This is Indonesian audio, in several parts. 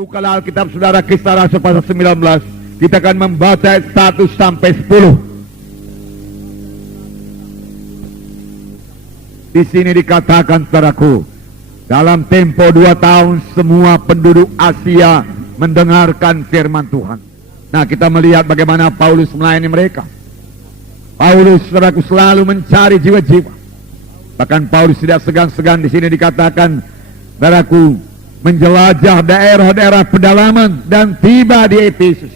Bukalah Alkitab saudara, Kisah Rasul pasal 19. Kita akan membaca 1 sampai 10. Di sini dikatakan saudaraku, dalam tempo 2 tahun semua penduduk Asia mendengarkan firman Tuhan. Nah, kita melihat bagaimana Paulus melayani mereka. Paulus saudaraku selalu mencari jiwa-jiwa. Bahkan Paulus tidak segan-segan, di sini dikatakan saudaraku menjelajah daerah-daerah pedalaman dan tiba di Efesus.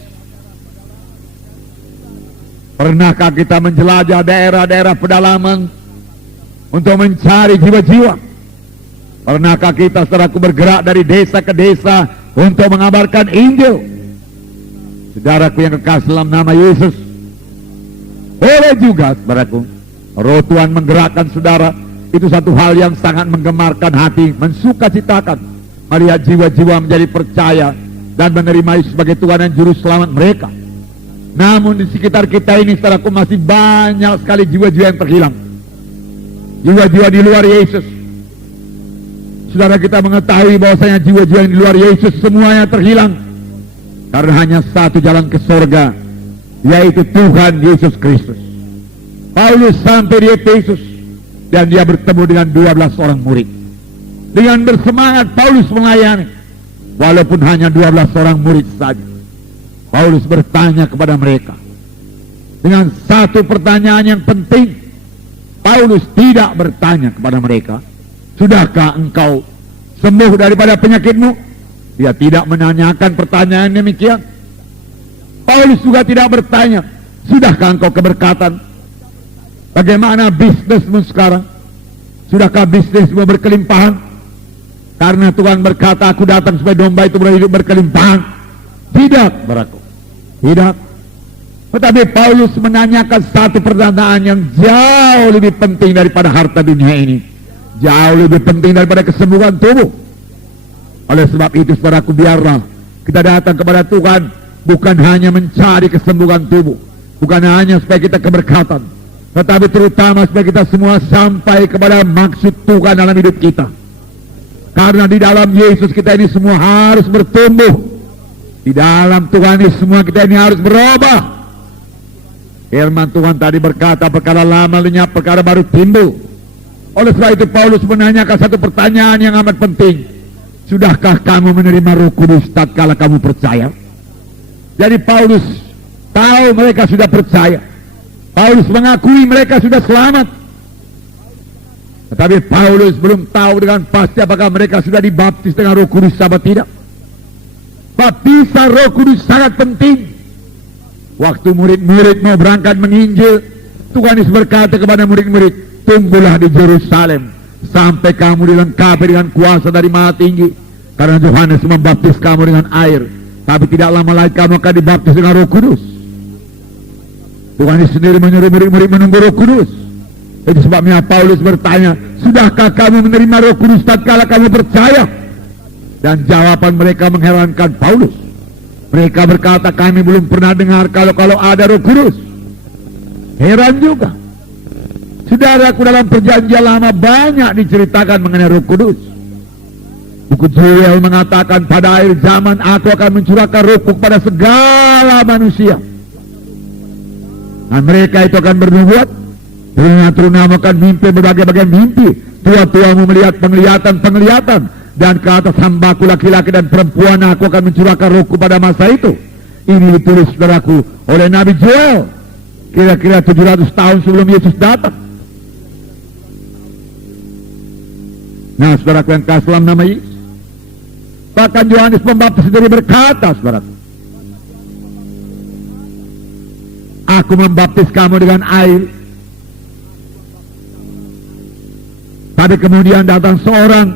Pernahkah kita menjelajah daerah-daerah pedalaman untuk mencari jiwa-jiwa? Pernahkah kita saudaraku bergerak dari desa ke desa untuk mengabarkan Injil? Saudaraku yang kekasih dalam nama Yesus, boleh juga saudaraku, roh Tuhan menggerakkan saudara, itu satu hal yang sangat menggemarkan hati, mensukacitakan melihat jiwa-jiwa menjadi percaya dan menerima Yesus sebagai Tuhan dan Juru Selamat mereka. Namun di sekitar kita ini saudaraku masih banyak sekali jiwa-jiwa yang terhilang, jiwa-jiwa di luar Yesus. Saudara, kita mengetahui bahwasanya jiwa-jiwa yang di luar Yesus semuanya terhilang karena hanya satu jalan ke surga, yaitu Tuhan Yesus Kristus. Paulus sampai di Efesus dan dia bertemu dengan 12 orang murid. Dengan bersemangat Paulus melayani, walaupun hanya 12 orang murid saja. Paulus bertanya kepada mereka dengan satu pertanyaan yang penting. Paulus tidak bertanya kepada mereka, sudahkah engkau sembuh daripada penyakitmu? Dia tidak menanyakan pertanyaan demikian. Paulus juga tidak bertanya, sudahkah engkau keberkatan? Bagaimana bisnismu sekarang? Sudahkah bisnismu berkelimpahan? Karena Tuhan berkata, aku datang supaya domba itu berhidup berkelimpahan. Tidak, saudaraku, tidak. Tetapi Paulus menanyakan satu pertanyaan yang jauh lebih penting daripada harta dunia ini, jauh lebih penting daripada kesembuhan tubuh. Oleh sebab itu saudaraku, biarlah kita datang kepada Tuhan bukan hanya mencari kesembuhan tubuh, bukan hanya supaya kita keberkatan, tetapi terutama supaya kita semua sampai kepada maksud Tuhan dalam hidup kita. Karena di dalam Yesus kita ini semua harus bertumbuh. Di dalam Tuhan ini semua kita ini harus berubah. Firman Tuhan tadi berkata, perkara lama lenyap, perkara baru timbul. Oleh sebab itu Paulus menanyakan satu pertanyaan yang amat penting. Sudahkah kamu menerima Roh Kudus tatkala kamu percaya? Jadi Paulus tahu mereka sudah percaya. Paulus mengakui mereka sudah selamat. Tetapi Paulus belum tahu dengan pasti apakah mereka sudah dibaptis dengan Roh Kudus atau tidak. Baptisan Roh Kudus sangat penting. Waktu murid-murid mau berangkat menginjil, Tuhan Yesus berkata kepada murid-murid, tunggulah di Yerusalem sampai kamu dilengkapi dengan kuasa dari Maha Tinggi. Karena Yohanes membaptis kamu dengan air, tapi tidak lama lagi kamu akan dibaptis dengan Roh Kudus. Tuhan Yesus sendiri menyuruh murid-murid menunggu Roh Kudus. Itu sebabnya Paulus bertanya, sudahkah kamu menerima Roh Kudus tatkala kamu percaya? Dan jawaban mereka mengherankan Paulus. Mereka berkata, kami belum pernah dengar kalau ada Roh Kudus. Heran juga. Saudaraku, dalam perjanjian lama banyak diceritakan mengenai Roh Kudus. Buku Joel mengatakan, pada akhir zaman aku akan mencurahkan Rohku pada segala manusia. Dan mereka itu akan bernubuat. Turuna-turunamu akan mimpi berbagai-bagai mimpi. Tua-tuamu melihat penglihatan-penglihatan. Dan ke atas hambaku laki-laki dan perempuan aku akan mencurahkan Rohku pada masa itu. Ini ditulis saudaraku oleh Nabi Joel kira-kira 700 tahun sebelum Yesus datang. Nah, saudaraku yang kasih dalam nama Yesus, bahkan Yohanes Pembaptis sendiri berkata, saudaraku, aku membaptis kamu dengan air, tapi kemudian datang seorang,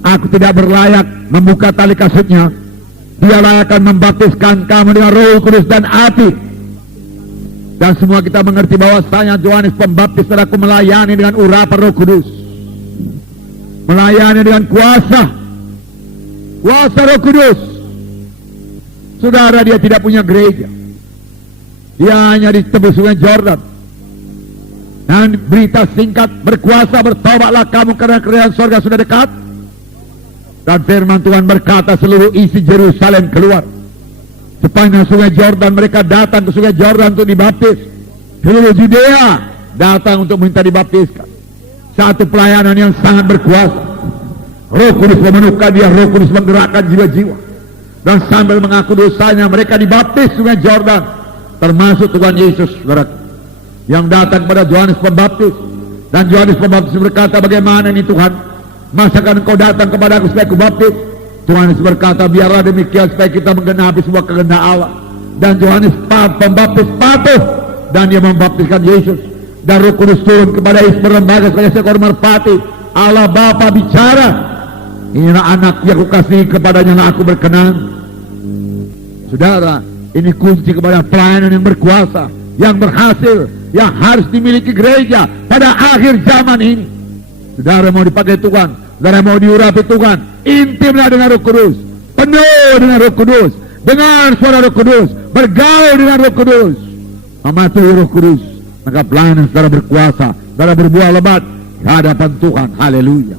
aku tidak berlayak membuka tali kasutnya, dialah akan membaptiskan kamu dengan Roh Kudus dan api. Dan semua kita mengerti bahwasanya Yohanes Pembaptis saudaraku melayani dengan urapan Roh Kudus, melayani dengan kuasa Roh Kudus. Saudara, dia tidak punya gereja, dia hanya di tepi sungai Jordan, Dan berita singkat, berkuasa, bertobatlah kamu karena kerajaan sorga sudah dekat. Dan firman Tuhan berkata, seluruh isi Yerusalem keluar. Sepanjang sungai Jordan mereka datang ke sungai Jordan untuk dibaptis. Seluruh Judea datang untuk minta dibaptiskan. Satu pelayanan yang sangat berkuasa. Roh Kudus memenuhkan dia, Roh Kudus menggerakkan jiwa-jiwa. Dan sambil mengaku dosanya mereka dibaptis sungai Jordan. Termasuk Tuhan Yesus, saudara, yang datang pada Yohanes Pembaptis. Dan Yohanes Pembaptis berkata, bagaimana ini Tuhan? Masakan engkau datang kepada aku supaya aku baptis? Yohanes berkata, biarlah demikian supaya kita menggenapi semua kehendak Allah. Dan Yohanes Pembaptis patuh, dan dia membaptiskan Yesus. Dan Roh Kudus turun kepada Yesus berlembaga sebagai seekor merpati. Allah Bapa bicara, inilah anak yang kukasihi, kepadanya lah aku berkenan. Saudara, ini kunci kepada pelayanan yang berkuasa, yang berhasil, yang harus dimiliki gereja pada akhir zaman ini. Saudara mau dipakai Tuhan, saudara mau diurapi Tuhan, intimlah dengan Roh Kudus, penuh dengan Roh Kudus, dengan suara Roh Kudus, bergaul dengan Roh Kudus, mematuhi Roh Kudus, maka pelayanan saudara berkuasa, saudara berbuah lebat di hadapan Tuhan. Haleluya.